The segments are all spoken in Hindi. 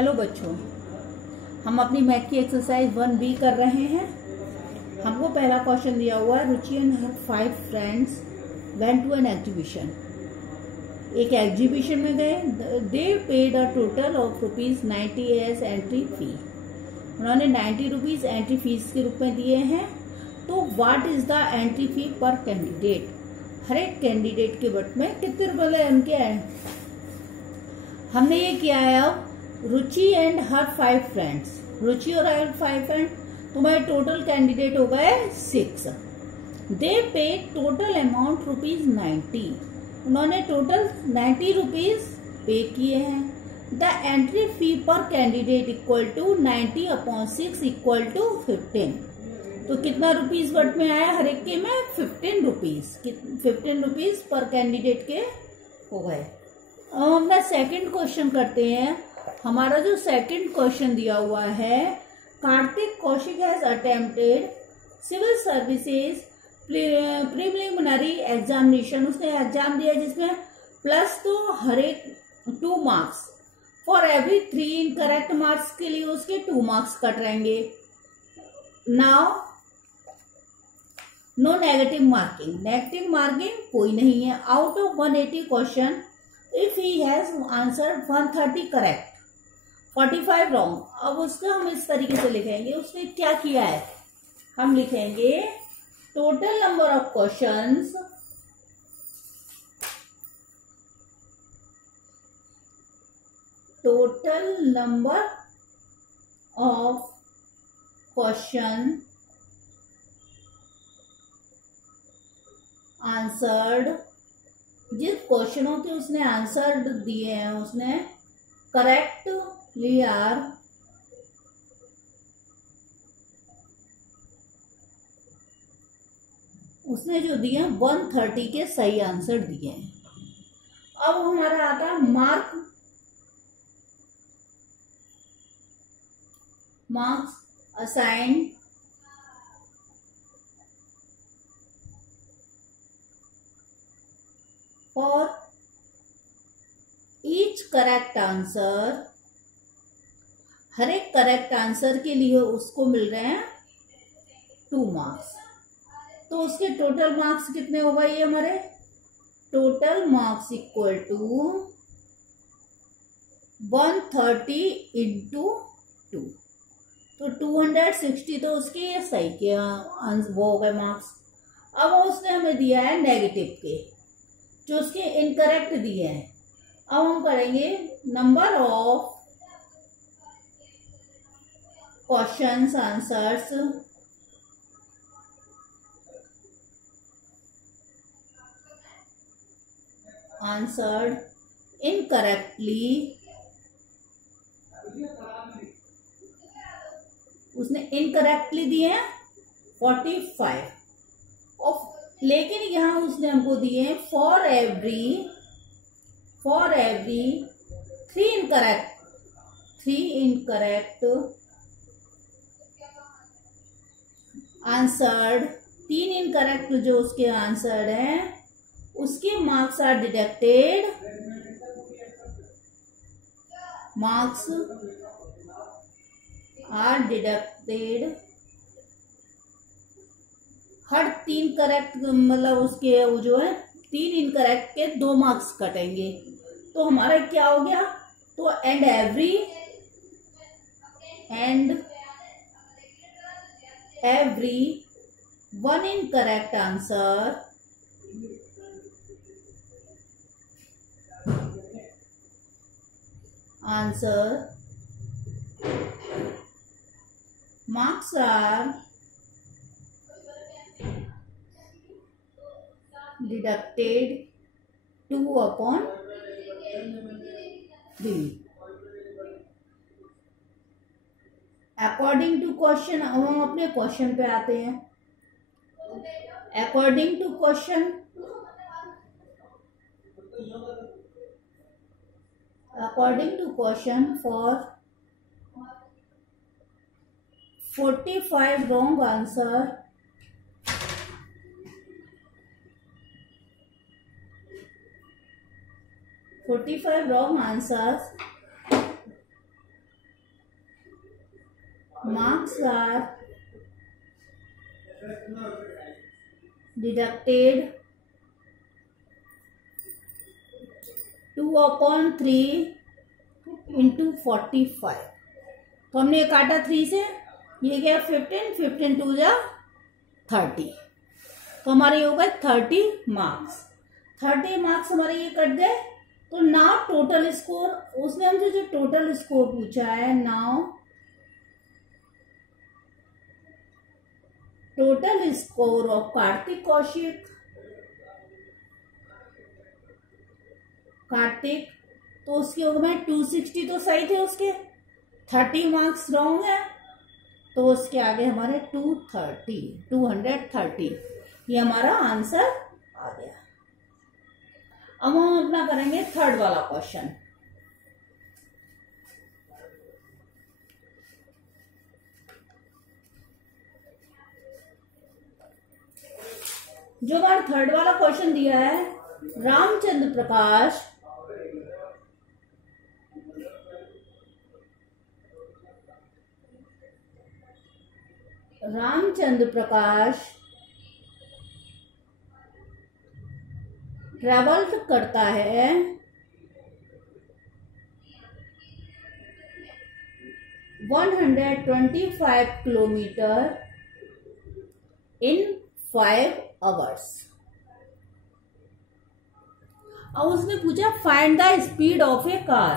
हेलो बच्चों, हम अपनी मैथ की एक्सरसाइज 1B कर रहे हैं। हमको पहला क्वेश्चन दिया हुआ है, Ruchi and her 5 friends went to an exhibition. एक एग्जीबिशन में गए। They paid a total of ₹90 as entry fee. उन्होंने 90 रुपीज एंट्री फीस के रूप में दिए हैं। तो what is the entry fee पर कैंडिडेट? हर एक कैंडिडेट के बट में कितने रुपए उनके हैं। हमने ये किया है अब रुचि एंड हर 5 फ्रेंड्स। रुचि और हर 5 फ्रेंड, तुम्हारे टोटल कैंडिडेट हो गए 6। दे पे टोटल अमाउंट ₹90। उन्होंने टोटल 90 रुपीज पे किए हैं। द एंट्री फी पर candidate equal to 90/6 equal to 15। तो कितना रुपीज बट में आया हर एक के में? 15 रुपीज। 15 रुपीज पर कैंडिडेट के हो गए। अपना सेकंड क्वेश्चन करते हैं। हमारा जो सेकंड क्वेश्चन दिया हुआ है, Kartik Kaushik has attempted civil services preliminary examination. उसने एग्जाम दिया जिसमें प्लस तो हर एक 2 marks for every 3 incorrect marks के लिए उसके 2 मार्क्स कट रहेंगे। Now no negative marking. Negative marking कोई नहीं है। Out of 180 question if he has answered 130 correct 45 wrong. अब उसको हम इस तरीके से लिखेंगे, उसने क्या किया है। हम लिखेंगे total number of questions answered. जिस क्वेश्चनों के उसने आंसर दिए हैं उसने करेक्टली आर उसने जो दिए 130 के सही आंसर दिए हैं। अब हमारा आता है marks assigned for each correct answer. हर एक करेक्ट आंसर के लिए उसको मिल रहे हैं 2 मार्क्स। तो उसके टोटल मार्क्स कितने हो गए? हमारे total marks equal to 130 into 2। तो 260 तो उसके सही के वो हो गए मार्क्स। अब उसने हमें दिया है नेगेटिव के, जो उसके इनकरेक्ट दिए हैं। अब हम करेंगे number of questions answers answered incorrectly. उसने इनकरेक्टली दिए हैं 45 और लेकिन यहां उसने हमको दिए हैं for every 3 incorrect answered. 3 incorrect जो उसके आंसर हैं उसके मार्क्स आर डिडक्टेड। हर 3 करेक्ट मतलब उसके वो जो है 3 इनकरेक्ट के 2 मार्क्स कटेंगे। तो हमारा क्या हो गया? तो and every 1 incorrect answer marks are deducted 2/3 according to question. अब हम अपने क्वेश्चन पे आते हैं। According to question for 45 wrong answer 45 wrong answers marks are deducted 2/3 into 45। तो हमने काटा 3 से, ये गया 15, 15 2 जा 30, तो हमारे हो गए 30 मार्क्स। 30 मार्क्स हमारे ये कट गए। तो नाउ टोटल स्कोर, उसने हमसे जो टोटल स्कोर पूछा है, now total score of Kartik Kaushik, Kartik, तो उसके हो गए 260 तो सही थे उसके, 30 मार्क्स रॉन्ग है, तो उसके आगे हमारे 230, ये हमारा आंसर आ गया। अब हम अपना करेंगे थर्ड वाला क्वेश्चन। जो हमारा थर्ड वाला क्वेश्चन दिया है, रामचंद्र प्रकाश ट्रेवल करता है 125 किलोमीटर इन 5 आवर्स। अब उसने पूछा find the speed of a car,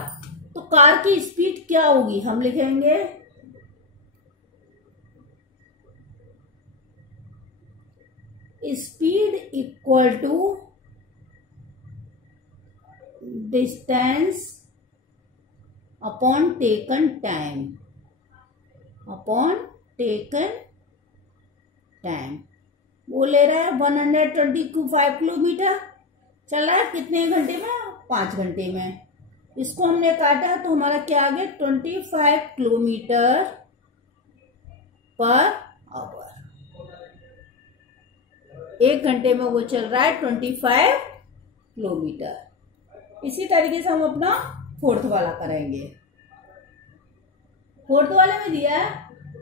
तो कार की स्पीड क्या होगी, हम लिखेंगे speed equal to distance upon taken time, वो ले रहा है 125 किलोमीटर चल रहा है कितने घंटे में, 5 घंटे में। इसको हमने काटा तो हमारा क्या आ गया, 25 किलोमीटर पर आवर। 1 घंटे में वो चल रहा है 25 किलोमीटर। इसी तरीके से हम अपना फोर्थ वाला करेंगे। फोर्थ वाले में दिया है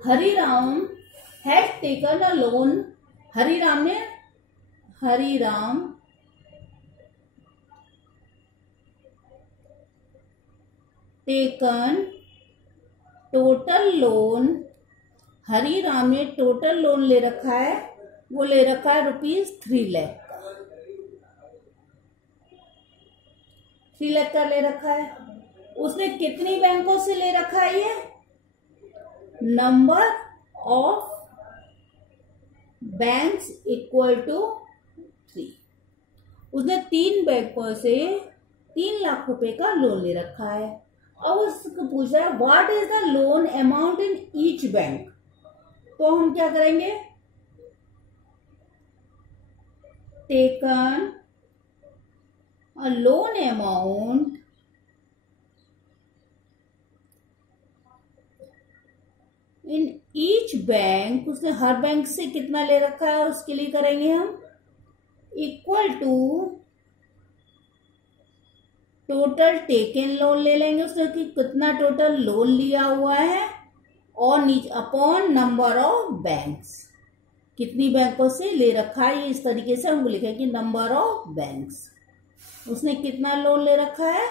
Hariram had taken a loan, Hariram taken total loan, Hariram ने टोटल लोन ले रखा है, वो ले रखा है ₹3 लाख का, 3 लाख का ले रखा है। उसने कितनी बैंकों से ले रखा है, ये number of banks equal to 3। उसने 3 बैंकों से 3 लाख रुपए का लोन ले रखा है। अब उसको पूछ रहा है what is the loan amount in each bank, तो हम क्या करेंगे, taken a loan amount in each bank, उसने हर बैंक से कितना ले रखा है उसके लिए करेंगे हम equal to total taken loan ले लेंगे, उसने कि कितना टोटल लोन लिया हुआ है, और नीचे अपॉन नंबर ऑफ बैंक्स, कितनी बैंकों से ले रखा है, ये इस तरीके से हम लिखेंगे नंबर ऑफ बैंक्स। उसने कितना लोन ले रखा है,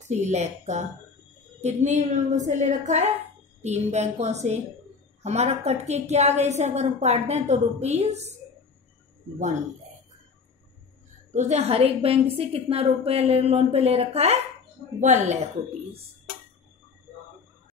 3 लाख का, कितनी बैंकों से ले रखा है, 3 बैंकों से। हमारा कट के क्या आ गया, इसे अगर हम काट दें तो ₹1 लाख। तो उसने हर एक बैंक से कितना रुपया लोन पे ले रखा है, ₹1 लाख।